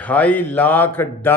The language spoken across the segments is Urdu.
$2.5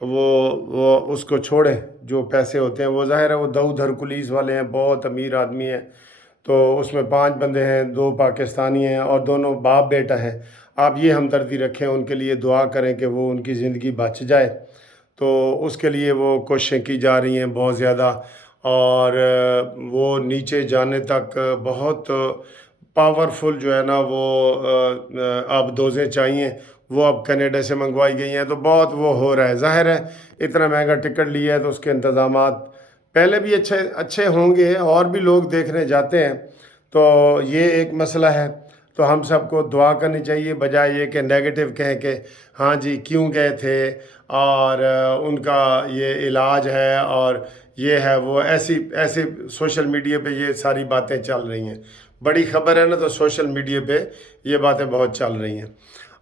وہ اس کو چھوڑیں، جو پیسے ہوتے ہیں وہ ظاہر ہے وہ داؤد ہرکولیس والے ہیں، بہت امیر آدمی ہیں، تو اس میں 5 بندے ہیں، 2 پاکستانی ہیں اور دونوں باپ بیٹا ہیں۔ آپ یہ ہمدردی رکھیں، ان کے لیے دعا کریں کہ وہ ان کی زندگی بچ جائے، تو اس کے لیے وہ کوششیں کی جا رہی ہیں بہت زیادہ، اور وہ نیچے جانے تک بہت پاورفل جو ہے نا وہ اب دوزیں چاہیے، وہ اب کینیڈا سے منگوائی گئی ہیں، تو بہت وہ ہو رہا ہے۔ ظاہر ہے اتنا مہنگا ٹکٹ لیا ہے تو اس کے انتظامات پہلے بھی اچھے ہوں گے، اور بھی لوگ دیکھنے جاتے ہیں، تو یہ ایک مسئلہ ہے۔ تو ہم سب کو دعا کرنی چاہیے، بجائے یہ کہ نیگیٹو کہیں کہ ہاں جی کیوں گئے تھے اور ان کا یہ علاج ہے اور یہ ہے وہ، ایسے سوشل میڈیا پہ یہ ساری باتیں چل رہی ہیں۔ بڑی خبر ہے نا، تو سوشل میڈیا پہ یہ باتیں بہت چل رہی ہیں۔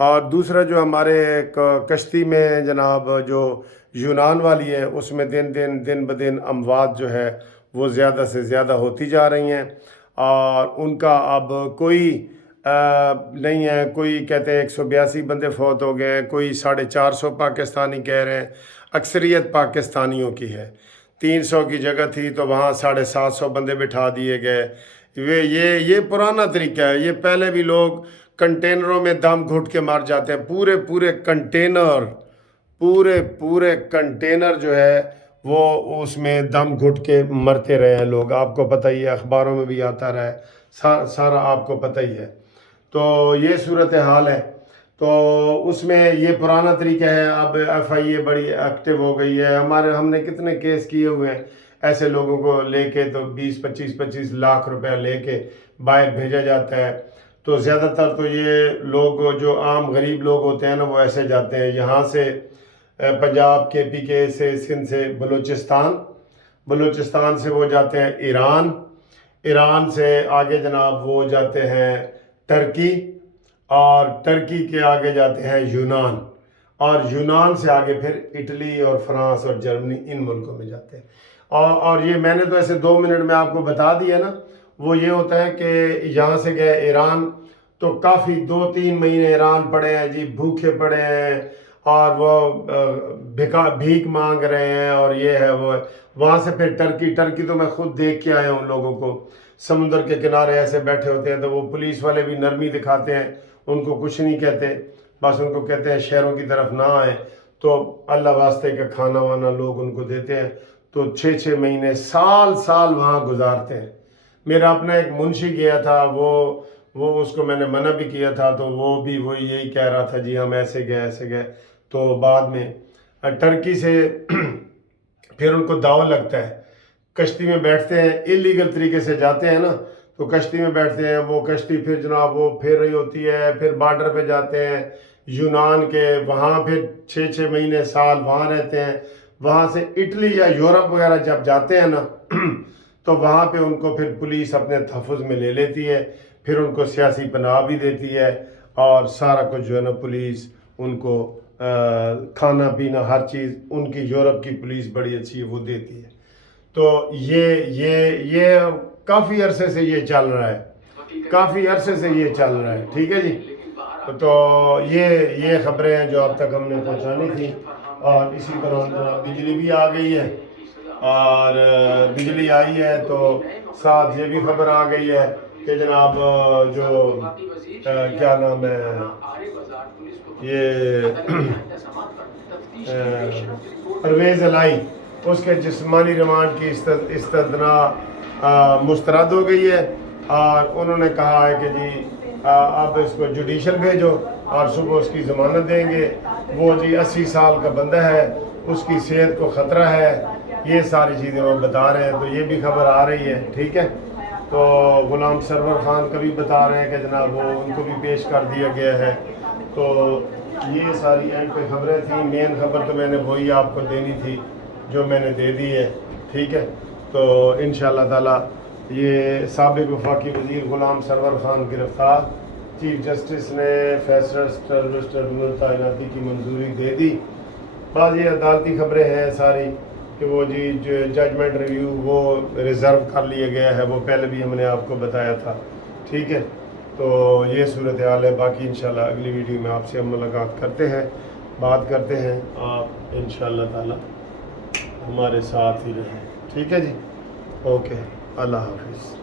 اور دوسرا جو ہمارے کشتی میں جناب جو یونان والی ہے، اس میں دن بدن اموات جو ہے وہ زیادہ سے زیادہ ہوتی جا رہی ہیں، اور ان کا اب کوئی نہیں ہے۔ کوئی کہتے ہیں 182 بندے فوت ہو گئے ہیں، کوئی 450 پاکستانی کہہ رہے ہیں، اکثریت پاکستانیوں کی ہے۔ 300 کی جگہ تھی تو وہاں 750 بندے بٹھا دیے گئے۔ یہ پرانا طریقہ ہے، یہ پہلے بھی لوگ کنٹینروں میں دم گھٹ کے مر جاتے ہیں، پورے کنٹینر جو ہے وہ اس میں دم گھٹ کے مرتے رہے ہیں لوگ، آپ کو پتہ ہی ہے، اخباروں میں بھی آتا رہا ہے، سارا آپ کو پتہ ہی ہے۔ تو یہ صورتحال ہے، تو اس میں یہ پرانا طریقہ ہے۔ اب ایف آئی اے بڑی ایکٹیو ہو گئی ہے، ہم نے کتنے کیس کیے ہوئے ہیں ایسے لوگوں کو لے کے، تو 25 لاکھ روپے لے کے باہر بھیجا جاتا ہے۔ تو زیادہ تر تو یہ لوگ جو عام غریب لوگ ہوتے ہیں نا وہ ایسے جاتے ہیں، یہاں سے پنجاب کے پی کے سے، سندھ سے بلوچستان سے وہ جاتے ہیں ایران سے آگے جناب وہ جاتے ہیں ترکی، اور ترکی کے آگے جاتے ہیں یونان، اور یونان سے آگے پھر اٹلی اور فرانس اور جرمنی، ان ملکوں میں جاتے ہیں۔ اور یہ میں نے تو ایسے 2 منٹ میں آپ کو بتا دیا نا، وہ یہ ہوتا ہے کہ یہاں سے گئے ایران، تو کافی 2-3 مہینے ایران پڑے ہیں جی، بھوکے پڑے ہیں، اور وہ بھیک مانگ رہے ہیں، اور یہ ہے وہ۔ وہاں سے پھر ٹرکی تو میں خود دیکھ کے آیا ہوں، لوگوں کو سمندر کے کنارے ایسے بیٹھے ہوتے ہیں، تو وہ پولیس والے بھی نرمی دکھاتے ہیں، ان کو کچھ نہیں کہتے، بس ان کو کہتے ہیں شہروں کی طرف نہ آئیں، تو اللہ واسطے کا کھانا وانا لوگ ان کو دیتے ہیں، تو 6 مہینے سال وہاں گزارتے ہیں۔ میرا اپنا ایک منشی گیا تھا، وہ اس کو میں نے منع بھی کیا تھا، تو وہ بھی وہی یہی کہہ رہا تھا جی ہم ایسے گئے، تو بعد میں ٹرکی سے پھر ان کو داؤ لگتا ہے، کشتی میں بیٹھتے ہیں، اللیگل طریقے سے جاتے ہیں نا، تو کشتی میں بیٹھتے ہیں، وہ کشتی پھر جناب وہ پھر رہی ہوتی ہے، پھر بارڈر پہ جاتے ہیں یونان کے، وہاں پھر 6 مہینے سال وہاں رہتے ہیں، وہاں سے اٹلی یا یورپ وغیرہ جب جاتے ہیں نا تو وہاں پہ ان کو پھر پولیس اپنے تحفظ میں لے لیتی ہے، پھر ان کو سیاسی پناہ بھی دیتی ہے، اور سارا کچھ جو ہے نا پولیس ان کو کھانا پینا ہر چیز ان کی، یورپ کی پولیس بڑی اچھی ہے، وہ دیتی ہے۔ تو یہ کافی عرصے سے یہ چل رہا ہے، ٹھیک ہے جی۔ تو یہ خبریں ہیں جو اب تک ہم نے پہنچانی تھی، اور اسی طرح جناب بجلی بھی آ گئی ہے، اور بجلی آئی ہے تو ساتھ یہ بھی خبر آ گئی ہے کہ جناب جو کیا نام ہے یہ پرویز الہی، اس کے جسمانی ریمانڈ کی استدعا مسترد ہو گئی ہے، اور انہوں نے کہا ہے کہ جی اب اس کو جوڈیشل بھیجو، اور صبح اس کی ضمانت دیں گے۔ وہ جی 80 سال کا بندہ ہے، اس کی صحت کو خطرہ ہے، یہ ساری چیزیں وہ بتا رہے ہیں، تو یہ بھی خبر آ رہی ہے، ٹھیک ہے۔ تو غلام سرور خان کا بھی بتا رہے ہیں کہ جناب وہ ان کو بھی پیش کر دیا گیا ہے۔ تو یہ ساری اینڈ پہ خبریں تھیں، مین خبر تو میں نے وہی آپ کو دینی تھی جو میں نے دے دی ہے، ٹھیک ہے۔ تو انشاءاللہ تعالی یہ سابق وفاقی وزیر غلام سرور خان گرفتار، چیف جسٹس نے فیصلہ ٹربیونل تعیناتی کی منظوری دے دی۔ بعض یہ عدالتی خبریں ہیں ساری کہ وہ جی ججمنٹ ریویو وہ ریزرو کر لیا گیا ہے، وہ پہلے بھی ہم نے آپ کو بتایا تھا، ٹھیک ہے۔ تو یہ صورتحال ہے، باقی انشاءاللہ اگلی ویڈیو میں آپ سے ہم ملاقات کرتے ہیں۔ بات کرتے ہیں، آپ انشاءاللہ تعالی ہمارے ساتھ ہی رہیں، ٹھیک ہے جی، اوکے، اللہ حافظ۔